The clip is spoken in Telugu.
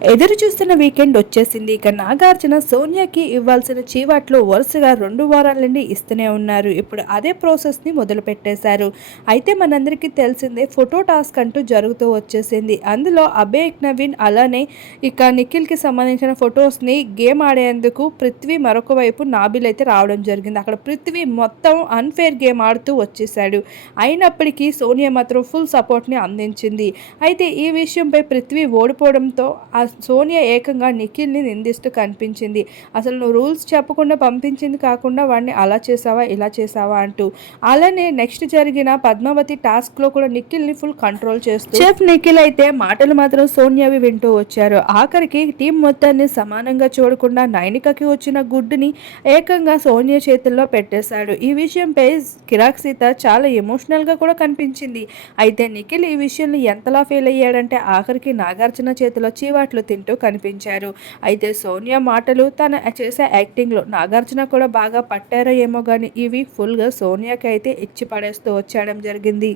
ఎదురు చూస్తున్న వీకెండ్ వచ్చేసింది. ఇక నాగార్జున సోనియాకి ఇవ్వాల్సిన చీవాట్లు వరుసగా 2 వారాల నుండి ఇస్తూనే ఉన్నారు. ఇప్పుడు అదే ప్రాసెస్ని మొదలు పెట్టేశారు. అయితే మనందరికీ తెలిసిందే ఫోటో టాస్క్ అంటూ జరుగుతూ వచ్చేసింది. అందులో అభయ్ నవీన్ అలానే ఇక నిఖిల్కి సంబంధించిన ఫొటోస్ని గేమ్ ఆడేందుకు పృథ్వీ మరొక వైపు నాబిల్ అయితే రావడం జరిగింది. అక్కడ పృథ్వీ మొత్తం అన్ఫేర్ గేమ్ ఆడుతూ వచ్చేసాడు. అయినప్పటికీ సోనియా మాత్రం ఫుల్ సపోర్ట్ని అందించింది. అయితే ఈ విషయంపై పృథ్వీ ఓడిపోవడంతో సోనియా ఏకంగా నిఖిల్ని నిందిస్తూ కనిపించింది. అసలు నువ్వు రూల్స్ చెప్పకుండా పంపించింది కాకుండా వాడిని అలా చేసావా ఇలా చేసావా అంటూ. అలానే నెక్స్ట్ జరిగిన పద్మావతి టాస్క్లో కూడా నిఖిల్ని ఫుల్ కంట్రోల్ చేస్తూ చెఫ్ నిఖిల్ అయితే మాటలు మాత్రం సోనియావి వింటూ వచ్చారు. ఆఖరికి టీం మొత్తాన్ని సమానంగా చూడకుండా నైనికకి వచ్చిన గుడ్డుని ఏకంగా సోనియా చేతుల్లో పెట్టేశాడు. ఈ విషయంపై కిరాక్ సీత చాలా ఎమోషనల్గా కూడా కనిపించింది. అయితే నిఖిల్ ఈ విషయంలో ఎంతలా ఫీల్ అయ్యాడంటే ఆఖరికి నాగార్జున చేతిలో చీవాట్లు తింటూ కనిపించారు. అయితే సోనియా మాటలు తన చేసే యాక్టింగ్లో నాగార్జున కూడా బాగా పట్టారో ఏమో కానీ ఇవి ఫుల్గా సోనియాకి అయితే ఇచ్చి పడేస్తూ వచ్చేయడం జరిగింది.